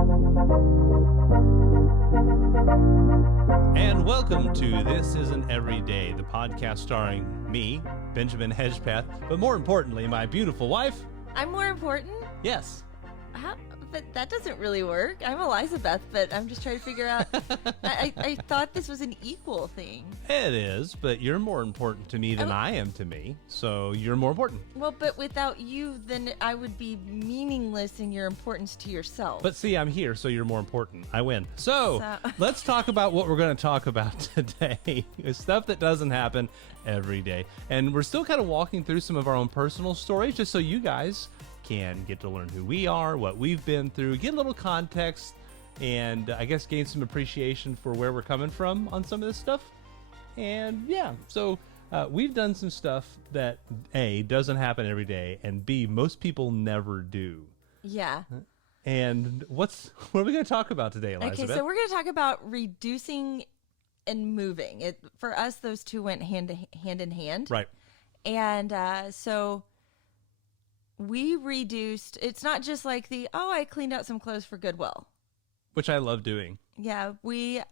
And welcome to This Isn't Every Day, the podcast starring me, Benjamin Hedgspeth, but more importantly, my beautiful wife. I'm more important? Yes. But that doesn't really work. I'm Elizabeth, but I'm just trying to figure out. I thought this was an equal thing. It is, but you're more important to me than I am to me, so you're more important. Well, but without you, then I would be meaningless in your importance to yourself. But see, I'm here, so you're more important. I win. So let's talk about what we're going to talk about today. It's stuff that doesn't happen every day. And we're still kind of walking through some of our own personal stories, just so you guys can get to learn who we are, what we've been through, get a little context, and I guess gain some appreciation for where we're coming from on some of this stuff. And yeah, so we've done some stuff that A, doesn't happen every day, and B, most people never do. Yeah. And what are we going to talk about today, Elizabeth? Okay, so we're going to talk about reducing and moving. For us, those two went hand in hand. Right. And so we reduced. It's not just like I cleaned out some clothes for Goodwill, which I love doing. Yeah, we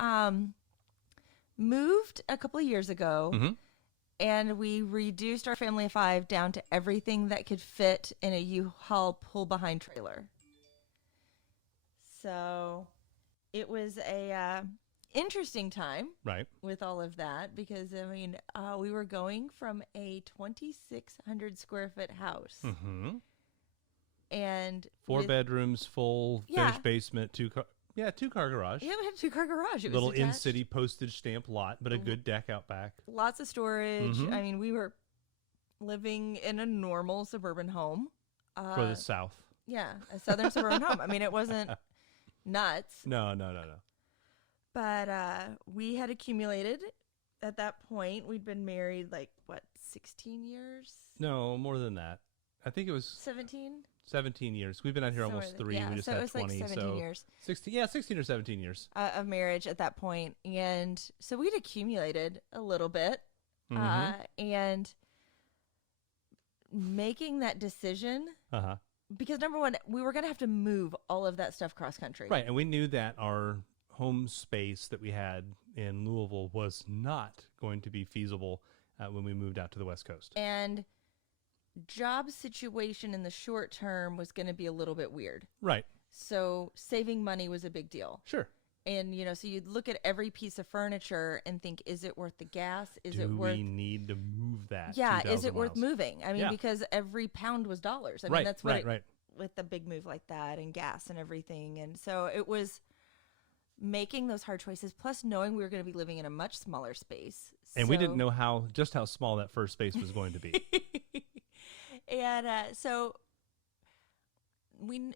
moved a couple of years ago, and we reduced our family of 5 down to everything that could fit in a U-Haul pull-behind trailer. So it was a interesting time, right, with all of that, because I mean, we were going from a 2,600 square foot house, and 4 bedrooms, full finished basement, 2-car garage. Yeah, we had a 2-car garage. It little was attached. in-city postage stamp lot, but a good deck out back. Lots of storage. I mean, we were living in a normal suburban home for the South. Yeah, a southern suburban home. I mean, it wasn't nuts. No. But we had accumulated at that point. We'd been married 16 years? No, more than that. I think it was 17 years. We've been out here almost 3. Yeah, we just so had it was 20. 17 years. 16 or 17 years. Of marriage at that point. And so we'd accumulated a little bit. And making that decision, because number one, we were going to have to move all of that stuff cross country. Right, and we knew that our home space that we had in Louisville was not going to be feasible when we moved out to the West Coast. And job situation in the short term was going to be a little bit weird. Right. So saving money was a big deal. Sure. And, so you'd look at every piece of furniture and think, is it worth the gas? Do we need to move that? Yeah, is it worth moving? I mean, because every pound was dollars. I mean, that's what with a big move like that and gas and everything. And so it was making those hard choices, plus knowing we were going to be living in a much smaller space. And we didn't know how small that first space was going to be. And so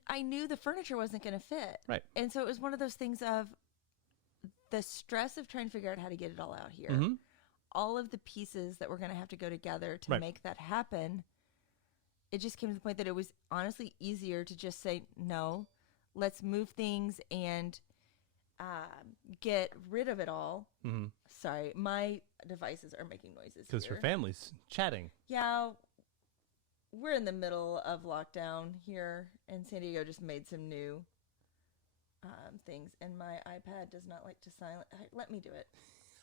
I knew the furniture wasn't going to fit. Right. And so it was one of those things of the stress of trying to figure out how to get it all out here. All of the pieces that were going to have to go together to make that happen. It just came to the point that it was honestly easier to just say, no, let's move things and get rid of it all. Sorry, my devices are making noises because her family's chatting. Yeah, we're in the middle of lockdown here, and San Diego just made some new things, and my iPad does not like to silence. Let me do it.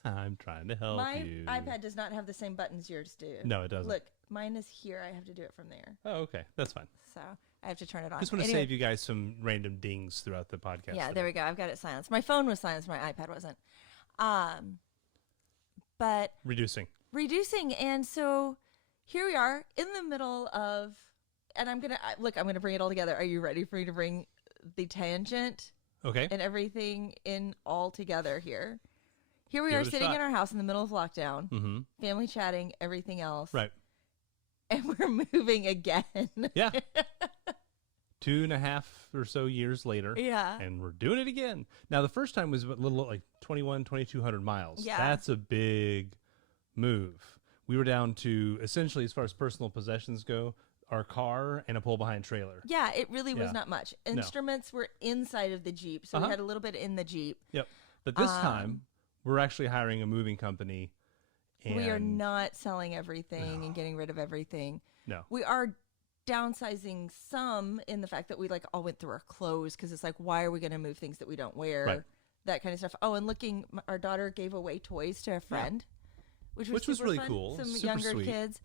I'm trying to help you. My iPad does not have the same buttons yours do. No, it doesn't. Look, mine is here. I have to do it from there. Oh, okay. That's fine. So I have to turn it on. Just want to save you guys some random dings throughout the podcast. Yeah, there we go. I've got it silenced. My phone was silenced. My iPad wasn't. But reducing. And so here we are in the middle of, and I'm going to bring it all together. Are you ready for me to bring the tangent? Okay. And everything in all together here. Here we are sitting in our house in the middle of lockdown, family chatting, everything else. Right. And we're moving again. Yeah. 2.5 or so years later. Yeah. And we're doing it again. Now, the first time was a little like 2,200 miles. Yeah. That's a big move. We were down to essentially, as far as personal possessions go, our car and a pull-behind trailer. Yeah, it really was not much. Instruments were inside of the Jeep, so we had a little bit in the Jeep. Yep. But this time, we're actually hiring a moving company. And we are not selling everything and getting rid of everything. No. We are downsizing some in the fact that we like all went through our clothes because it's like, why are we going to move things that we don't wear? Right. That kind of stuff. Oh, and our daughter gave away toys to a friend, which was really fun. cool. Some Super younger sweet. kids.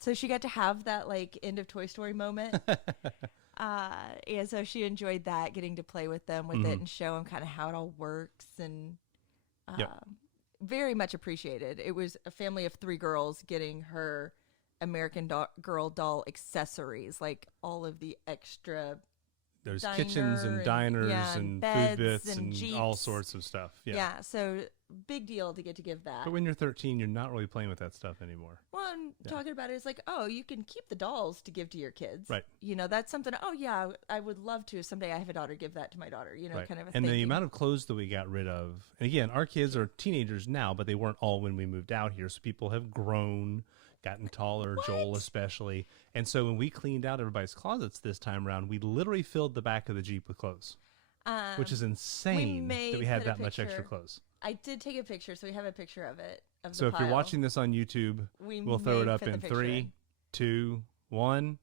So she got to have that like end of Toy Story moment. And so she enjoyed that, getting to play with them with it and show them kind of how it all works, and very much appreciated. It was a family of 3 girls getting her American Girl doll accessories, like all of the extra. There's kitchens and diners and food bits and all sorts of stuff. Yeah, so big deal to get to give that. But when you're 13, you're not really playing with that stuff anymore. Well, and talking about it is like, oh, you can keep the dolls to give to your kids. Right. You know, that's something, oh, yeah, I would love to. Someday I have a daughter, give that to my daughter, you know, kind of a And thing. the amount of clothes that we got rid of, and again, our kids are teenagers now, but they weren't all when we moved out here. So people have grown, gotten taller, Joel especially. And so when we cleaned out everybody's closets this time around, we literally filled the back of the Jeep with clothes, which is insane that we had that much extra clothes. I did take a picture, so we have a picture of it. So if you're watching this on YouTube, we'll throw it up in 3, 2, 1.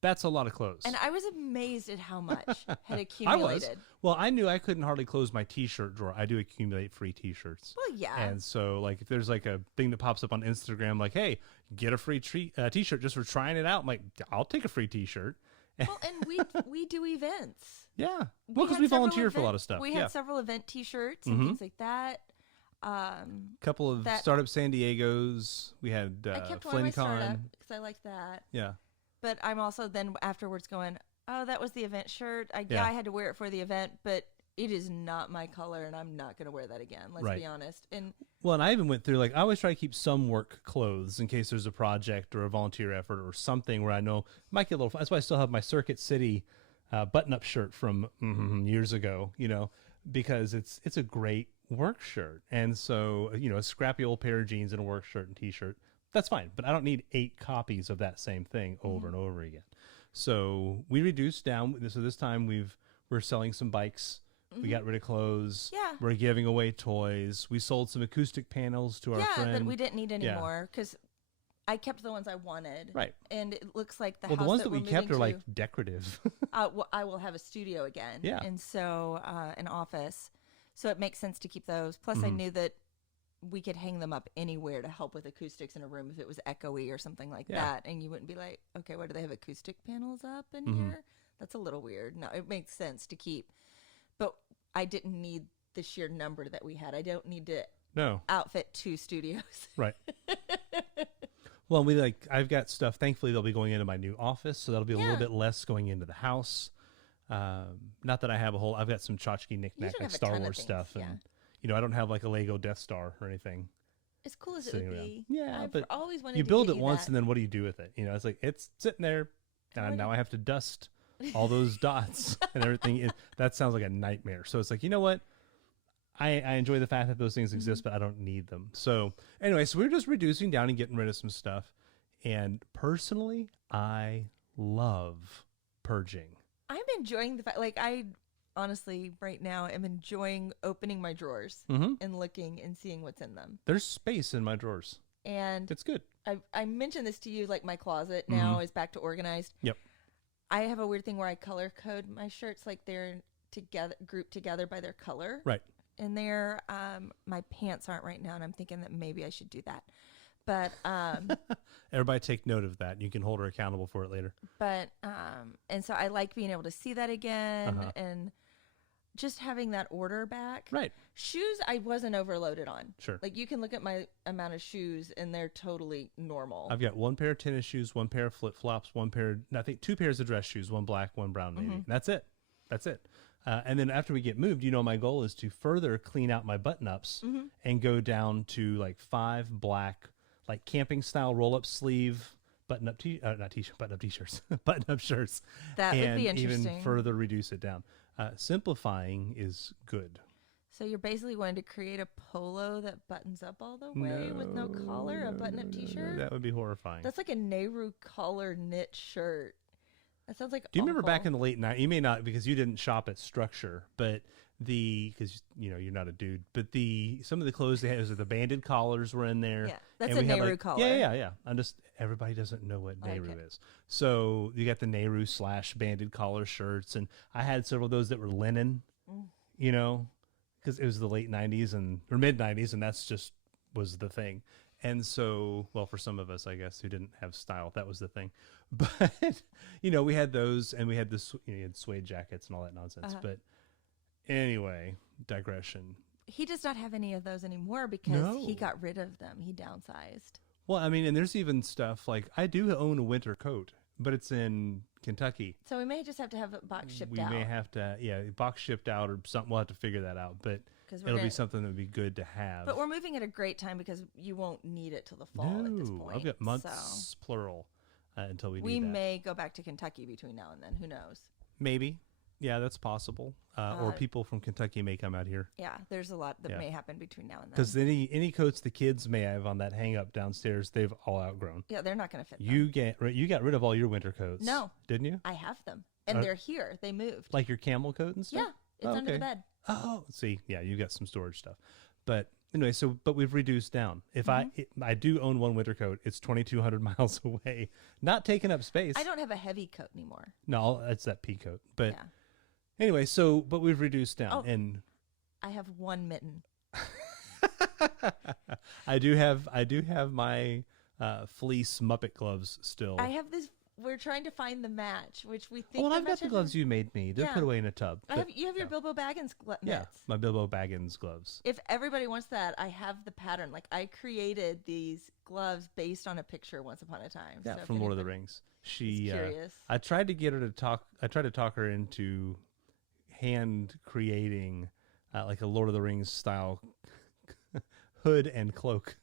That's a lot of clothes. And I was amazed at how much had accumulated. I was. Well, I knew I couldn't hardly close my T-shirt drawer. I do accumulate free T-shirts. Well, yeah. And so, like, if there's like a thing that pops up on Instagram, like, hey, get a free T-shirt just for trying it out, I'm like, I'll take a free T-shirt. Well, and we do events. Yeah. Well, because we volunteer for a lot of stuff. We had several event T-shirts and things like that. Couple of Startup San Diegos. We had I kept one of my FlynnCon. startup because I liked that. Yeah. But I'm also then afterwards going, oh, that was the event shirt. I had to wear it for the event, but it is not my color, and I'm not going to wear that again. Let's be honest. And I even went through, like, I always try to keep some work clothes in case there's a project or a volunteer effort or something where I know might get a little. That's why I still have my Circuit City button-up shirt from years ago, you know, because it's a great work shirt. And so, you know, a scrappy old pair of jeans and a work shirt and T-shirt, that's fine. But I don't need 8 copies of that same thing over and over again. So we reduced down. So this time we're selling some bikes. We got rid of clothes. Yeah. We're giving away toys. We sold some acoustic panels to our friend. Yeah, that we didn't need anymore because I kept the ones I wanted. Right. And it looks like the the ones that we kept are like decorative. I will have a studio again. Yeah. And so an office. So it makes sense to keep those. Plus I knew that we could hang them up anywhere to help with acoustics in a room if it was echoey or something like that. And you wouldn't be like, okay, why do they have acoustic panels up in here? That's a little weird. No, it makes sense to keep. But I didn't need the sheer number that we had. I don't need to outfit 2 studios. Right. Well, I've got stuff. Thankfully, they'll be going into my new office, so that'll be a little bit less going into the house. Not that I have I've got some tchotchke knick-knack like Star Wars stuff. And, you know, I don't have like a Lego Death Star or anything. As cool as it would be. Yeah, I've but always wanted you to build get it you once that. and then what do you do with it? You know, it's like, it's sitting there and now I have to dust all those dots and everything. That sounds like a nightmare. So it's like, you know what? I enjoy the fact that those things exist, but I don't need them. So anyway, so we're just reducing down and getting rid of some stuff. And personally, I love purging. I'm enjoying the fact, like, I honestly right now am enjoying opening my drawers and looking and seeing what's in them. There's space in my drawers. And it's good. I mentioned this to you, like my closet now is back to organized. Yep. I have a weird thing where I color code my shirts, like they're grouped together by their color. Right. And my pants aren't right now, and I'm thinking that maybe I should do that. But everybody take note of that. You can hold her accountable for it later. But and so I like being able to see that again and just having that order back. Right. Shoes I wasn't overloaded on. Sure. Like you can look at my amount of shoes and they're totally normal. I've got 1 pair of tennis shoes, 1 pair of flip-flops, 2 pairs of dress shoes, 1 black, 1 brown maybe. And that's it. And then after we get moved, you know, my goal is to further clean out my button-ups and go down to like 5 black, like camping style roll-up sleeve button-up t-shirts, button-up shirts. That would be interesting. And even further reduce it down. Simplifying is good. So you're basically wanting to create a polo that buttons up all the way with no collar, a button-up t-shirt? That would be horrifying. That's like a Nehru collar knit shirt. That sounds like Do you remember back in the late 90s? You may not because you didn't shop at Structure, but because you're not a dude, but some of the clothes they had was the banded collars were in there. Yeah, that's and a we had, Nehru like, collar. Yeah. Everybody doesn't know what Nehru is. So you got the Nehru / banded collar shirts, and I had several of those that were linen, because it was the late 90s or mid 90s, and that's just was the thing. And so, well, for some of us, I guess, who didn't have style, that was the thing. But, we had those, and we had this, you had suede jackets and all that nonsense. But anyway, digression. He does not have any of those anymore because he got rid of them. He downsized. Well, I mean, and there's even stuff like I do own a winter coat, but it's in Kentucky. So we may just have to have it box shipped out. We may have to, box shipped out or something. We'll have to figure that out. But it'll be something that would be good to have. But we're moving at a great time because you won't need it till the fall at this point. I've got months, plural, until we do that. We may go back to Kentucky between now and then. Who knows? Maybe. Yeah, that's possible. Or people from Kentucky may come out here. Yeah, there's a lot that may happen between now and then. Because any coats the kids may have on that hang up downstairs, they've all outgrown. Yeah, they're not going to fit. You got rid of all your winter coats. No, didn't you? I have them, and they're here. They moved. Like your camel coat and stuff. Yeah, it's under the bed. Oh, see, yeah, you got some storage stuff. But anyway, but we've reduced down. If I do own one winter coat, it's 2,200 miles away, not taking up space. I don't have a heavy coat anymore. No, it's that pea coat. But anyway, but we've reduced down, and I have one mitten. I do have my fleece Muppet gloves still. I have this. We're trying to find the match, which we think. Well, I've got the gloves you made me. They're put away in a tub. You have your Bilbo Baggins mitts. Yeah, my Bilbo Baggins gloves. If everybody wants that, I have the pattern. Like I created these gloves based on a picture once upon a time. Yeah, so from Lord of the Rings. She curious. I tried to get her to talk. I tried to talk her into hand creating like a Lord of the Rings style hood and cloak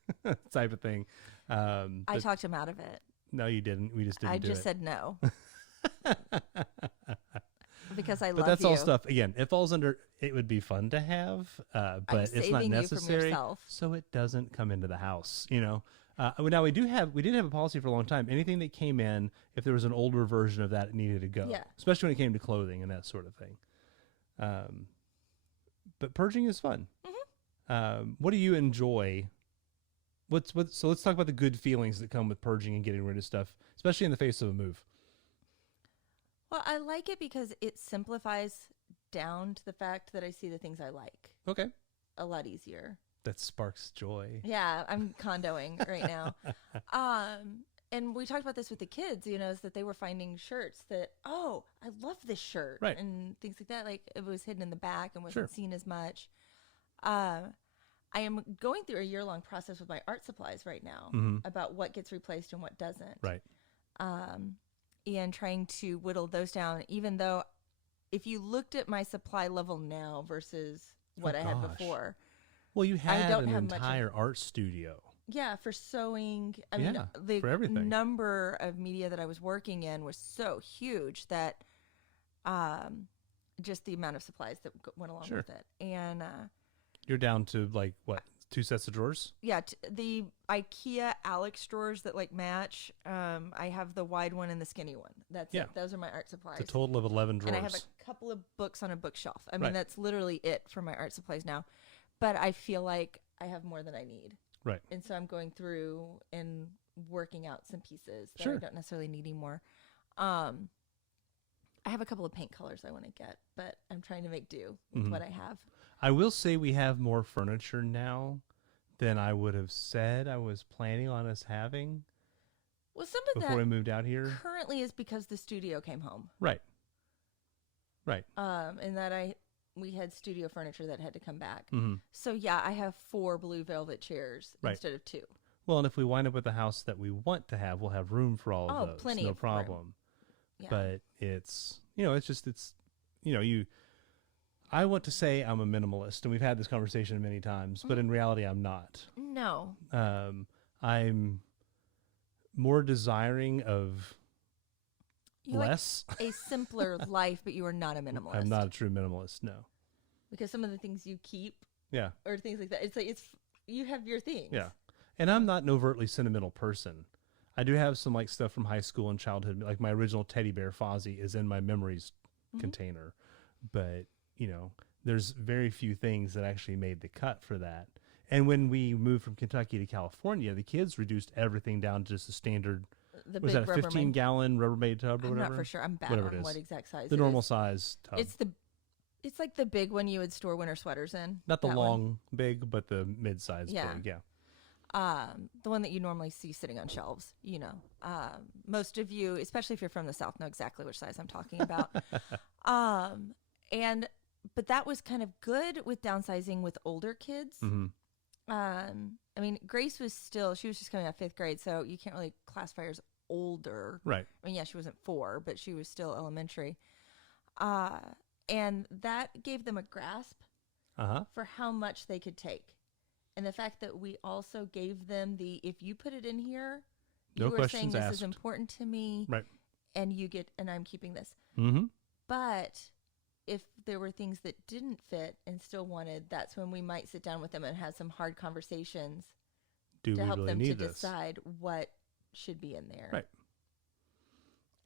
type of thing. I talked him out of it. No, you didn't. We just didn't. I do just it. said no because I love you. But that's all stuff. Again, it falls under. It would be fun to have, but it's not necessary. So it doesn't come into the house. Now we did have a policy for a long time. Anything that came in, if there was an older version of that, it needed to go. Yeah. Especially when it came to clothing and that sort of thing. But purging is fun. Mm-hmm. What do you enjoy? So let's talk about the good feelings that come with purging and getting rid of stuff, especially in the face of a move. Well, I like it because it simplifies down to the fact that I see the things I like. Okay. A lot easier. That sparks joy. Yeah, I'm condoing right now. And we talked about this with the kids, is that they were finding shirts that, I love this shirt. Right. And things like that. Like it was hidden in the back and wasn't seen as much. I am going through a year-long process with my art supplies right now about what gets replaced and what doesn't. Right. And trying to whittle those down, even though if you looked at my supply level now versus what I had before. Well, you had an entire art studio. Yeah, for sewing. I mean, the for everything. Number of media that I was working in was so huge that just the amount of supplies that went along with it. And you're down to like what, 2 sets of drawers? Yeah, the IKEA Alex drawers that like match. I have the wide one and the skinny one. That's it. Those are my art supplies. It's a total of 11 drawers. And I have a couple of books on a bookshelf. I mean, that's literally it for my art supplies now. But I feel like I have more than I need. Right. And so I'm going through and working out some pieces that I don't necessarily need anymore. I have a couple of paint colors I want to get, but I'm trying to make do with what I have. I will say we have more furniture now than I would have said I was planning on us having. Well, some of before we moved out here currently is because the studio came home. Right. And that we had studio furniture that had to come back. So yeah, I have 4 blue velvet chairs instead of 2. Well, and if we wind up with the house that we want to have, we'll have room for all of those. Plenty no of problem. room. Yeah. But it's I want to say I'm a minimalist, and we've had this conversation many times, but in reality, I'm not. No. I'm more desiring of less. Like a simpler life, but you are not a minimalist. I'm not a true minimalist, no. Because some of the things you keep, or things like that, it's like you have your things. Yeah, and I'm not an overtly sentimental person. I do have some like stuff from high school and childhood, like my original teddy bear Fozzie is in my memories container, but there's very few things that actually made the cut for that. And when we moved from Kentucky to California, the kids reduced everything down to just a standard, was that a 15-gallon Rubbermaid tub or whatever? I'm not for sure. I'm bad Whatever on what exact size the it normal is. size tub. It's like the big one you would store winter sweaters in. Not the long big, but the mid-size big, yeah. The one that you normally see sitting on shelves, you know. Most of you, especially if you're from the South, know exactly which size I'm talking about. But that was kind of good with downsizing with older kids. Mm-hmm. I mean, Grace she was just coming out of 5th grade, so you can't really classify her as older. Right. I mean, yeah, she wasn't 4, but she was still elementary. And that gave them a grasp for how much they could take. And the fact that we also gave them if you put it in here, you were saying this is important to me. Right. And and I'm keeping this. Mm-hmm. But if there were things that didn't fit and still wanted, that's when we might sit down with them and have some hard conversations to help them to decide what should be in there. Right.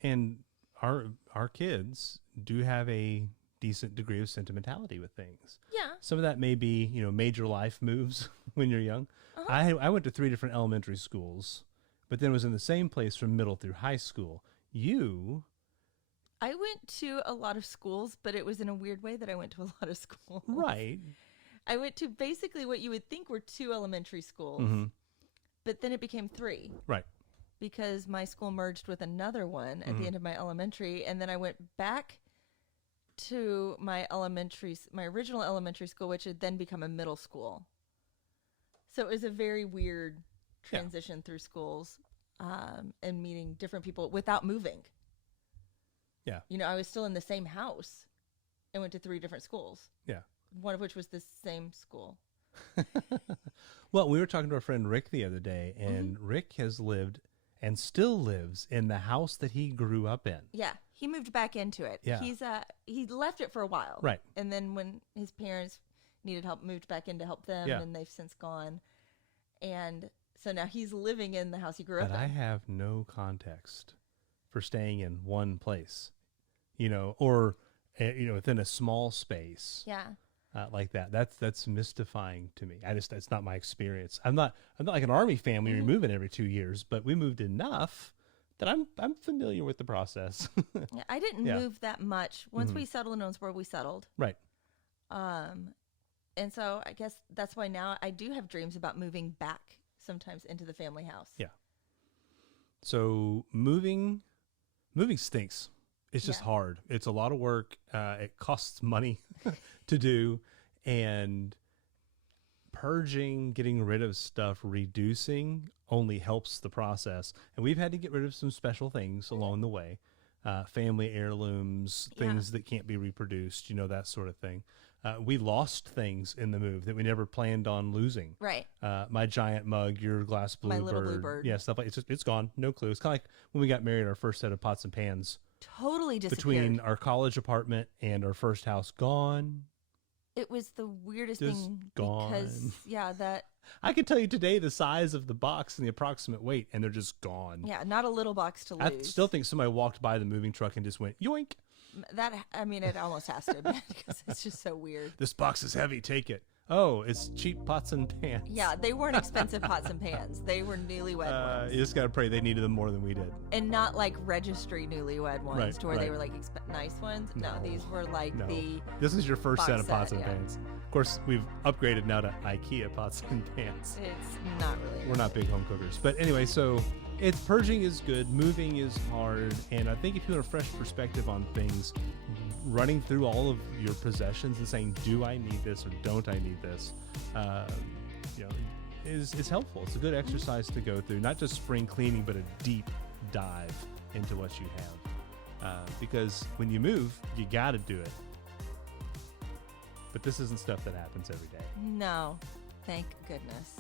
And our kids do have a decent degree of sentimentality with things. Yeah. Some of that may be, major life moves when you're young. I went to 3 different elementary schools, but then was in the same place from middle through high school. I went to a lot of schools, but it was in a weird way that I went to a lot of schools. Right. I went to basically what you would think were 2 elementary schools, but then it became 3. Right. Because my school merged with another one at the end of my elementary, and then I went back to my original elementary school, which had then become a middle school. So it was a very weird transition through schools and meeting different people without moving. Yeah. I was still in the same house and went to 3 different schools. Yeah. One of which was the same school. Well, we were talking to our friend Rick the other day, and Rick has lived and still lives in the house that he grew up in. Yeah. He moved back into it. Yeah. He left it for a while. Right. And then when his parents needed help, moved back in to help them, and they've since gone. And so now he's living in the house he grew up in. But I have no context for staying in one place, or within a small space. Yeah. Like that. That's mystifying to me. That's not my experience. I'm not like an Army family. We move in every 2 years, but we moved enough that I'm familiar with the process. Yeah, I didn't move that much. Once we settled in Owensboro, we settled. Right. And so I guess that's why now I do have dreams about moving back sometimes into the family house. Yeah. So moving stinks. It's just hard. It's a lot of work. It costs money to do, and purging, getting rid of stuff, reducing only helps the process. And we've had to get rid of some special things along the way. Family heirlooms, things that can't be reproduced, that sort of thing. We lost things in the move that we never planned on losing. Right. My giant mug, your glass bluebird. My little bluebird. Yeah, stuff like it's gone. No clue. It's kind of like when we got married, our first set of pots and pans. Totally disappeared. Between our college apartment and our first house, gone. It was the weirdest Just thing gone. Because, that... I can tell you today the size of the box and the approximate weight, and they're just gone. Yeah, not a little box to lose. I still think somebody walked by the moving truck and just went, yoink. It almost has to, because it's just so weird. This box is heavy, take it. Oh, it's cheap pots and pans. Yeah, they weren't expensive pots and pans. They were newlywed ones. You just got to pray they needed them more than we did. And not like registry newlywed ones to where they were like nice ones. No, these were like This is your first set of pots and pans. Of course, we've upgraded now to IKEA pots and pans. It's not really. We're not big home cookers. But anyway, so purging is good. Moving is hard. And I think if you want a fresh perspective on things, running through all of your possessions and saying, do I need this or don't I need this, is helpful. It's a good exercise to go through, not just spring cleaning, but a deep dive into what you have. Because when you move, you got to do it. But this isn't stuff that happens every day. No, thank goodness.